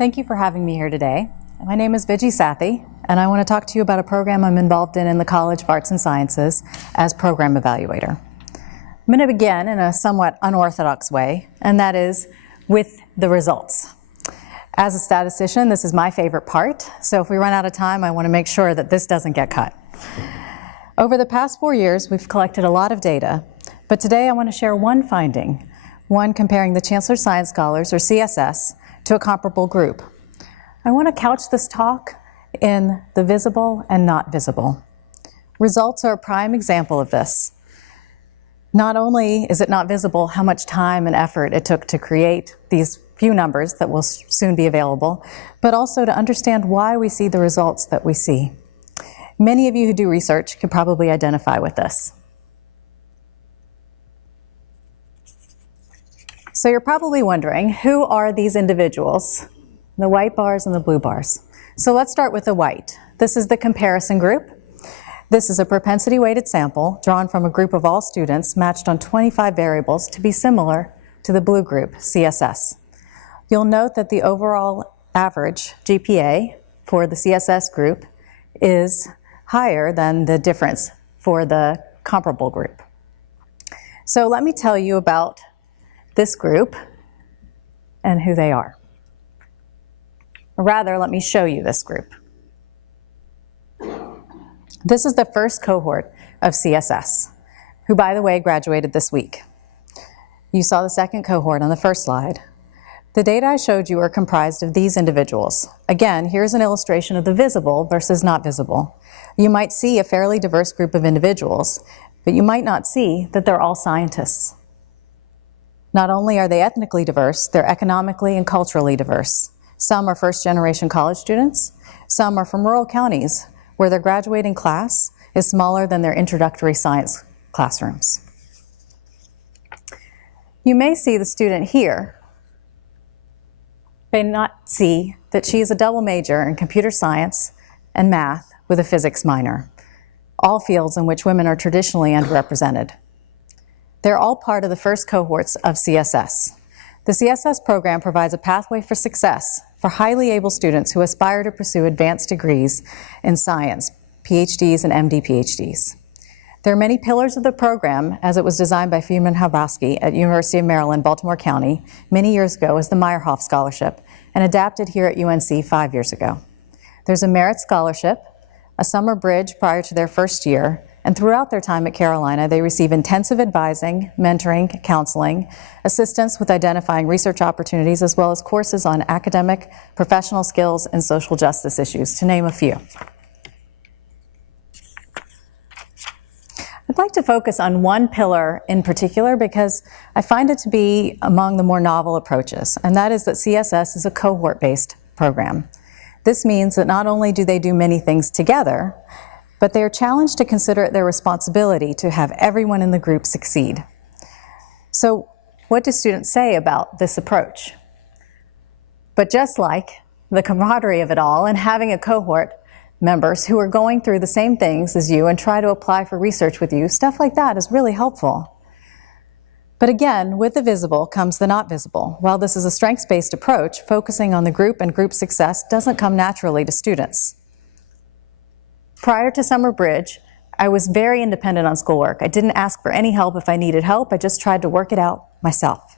Thank you for having me here today. My name is Viji Sathy, and I want to talk to you about a program I'm involved in the College of Arts and Sciences as program evaluator. I'm going to begin in a somewhat unorthodox way, and that is with the results. As a statistician, this is my favorite part, so if we run out of time, I want to make sure that this doesn't get cut. Over the past 4 years, we've collected a lot of data, but today I want to share one finding, one comparing the Chancellor Science Scholars, or CSS, to a comparable group. I want to couch this talk in the visible and not visible. Results are a prime example of this. Not only is it not visible how much time and effort it took to create these few numbers that will soon be available, but also to understand why we see the results that we see. Many of you who do research could probably identify with this. So you're probably wondering, who are these individuals? The white bars and the blue bars. So let's start with the white. This is the comparison group. This is a propensity-weighted sample drawn from a group of all students matched on 25 variables to be similar to the blue group, CSS. You'll note that the overall average GPA for the CSS group is higher than the difference for the comparable group. So let me tell you about this group and who they are. Or rather, let me show you this group. This is the first cohort of CSS, who, by the way, graduated this week. You saw the second cohort on the first slide. The data I showed you are comprised of these individuals. Again, here's an illustration of the visible versus not visible. You might see a fairly diverse group of individuals, but you might not see that they're all scientists. Not only are they ethnically diverse, they're economically and culturally diverse. Some are first-generation college students. Some are from rural counties where their graduating class is smaller than their introductory science classrooms. You may see the student here, may not see that she is a double major in computer science and math with a physics minor, all fields in which women are traditionally underrepresented. They're all part of the first cohorts of CSS. The CSS program provides a pathway for success for highly able students who aspire to pursue advanced degrees in science, PhDs and MD PhDs. There are many pillars of the program, as it was designed by Halverson at University of Maryland, Baltimore County, many years ago as the Meyerhoff Scholarship, and adapted here at UNC 5 years ago. There's a merit scholarship, a summer bridge prior to their first year, and throughout their time at Carolina, they receive intensive advising, mentoring, counseling, assistance with identifying research opportunities, as well as courses on academic, professional skills, and social justice issues, to name a few. I'd like to focus on one pillar in particular because I find it to be among the more novel approaches, and that is that CSS is a cohort-based program. This means that not only do they do many things together, but they are challenged to consider it their responsibility to have everyone in the group succeed. So what do students say about this approach? But just like the camaraderie of it all and having a cohort members who are going through the same things as you and try to apply for research with you, stuff like that is really helpful. But again, with the visible comes the not visible. While this is a strengths-based approach, focusing on the group and group success doesn't come naturally to students. Prior to Summer Bridge, I was very independent on schoolwork. I didn't ask for any help if I needed help. I just tried to work it out myself.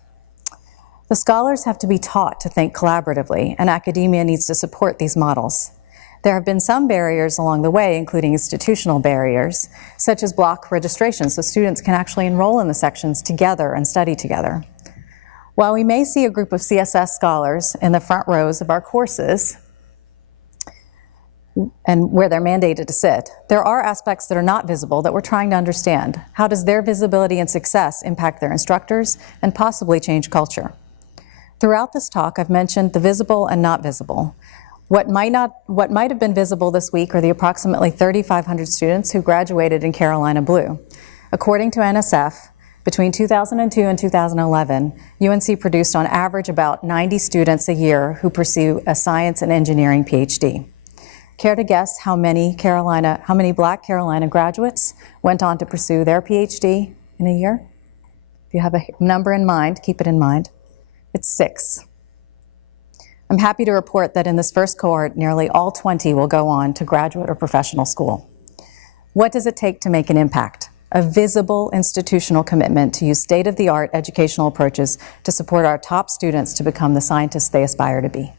The scholars have to be taught to think collaboratively, and academia needs to support these models. There have been some barriers along the way, including institutional barriers, such as block registration, so students can actually enroll in the sections together and study together. While we may see a group of CSS scholars in the front rows of our courses, and where they're mandated to sit, there are aspects that are not visible that we're trying to understand. How does their visibility and success impact their instructors and possibly change culture? Throughout this talk, I've mentioned the visible and not visible. What might have been visible this week are the approximately 3,500 students who graduated in Carolina Blue. According to NSF, between 2002 and 2011, UNC produced on average about 90 students a year who pursue a science and engineering PhD. Care to guess how many Black Carolina graduates went on to pursue their PhD in a year? If you have a number in mind, keep it in mind. It's 6. I'm happy to report that in this first cohort, nearly all 20 will go on to graduate or professional school. What does it take to make an impact? A visible institutional commitment to use state-of-the-art educational approaches to support our top students to become the scientists they aspire to be.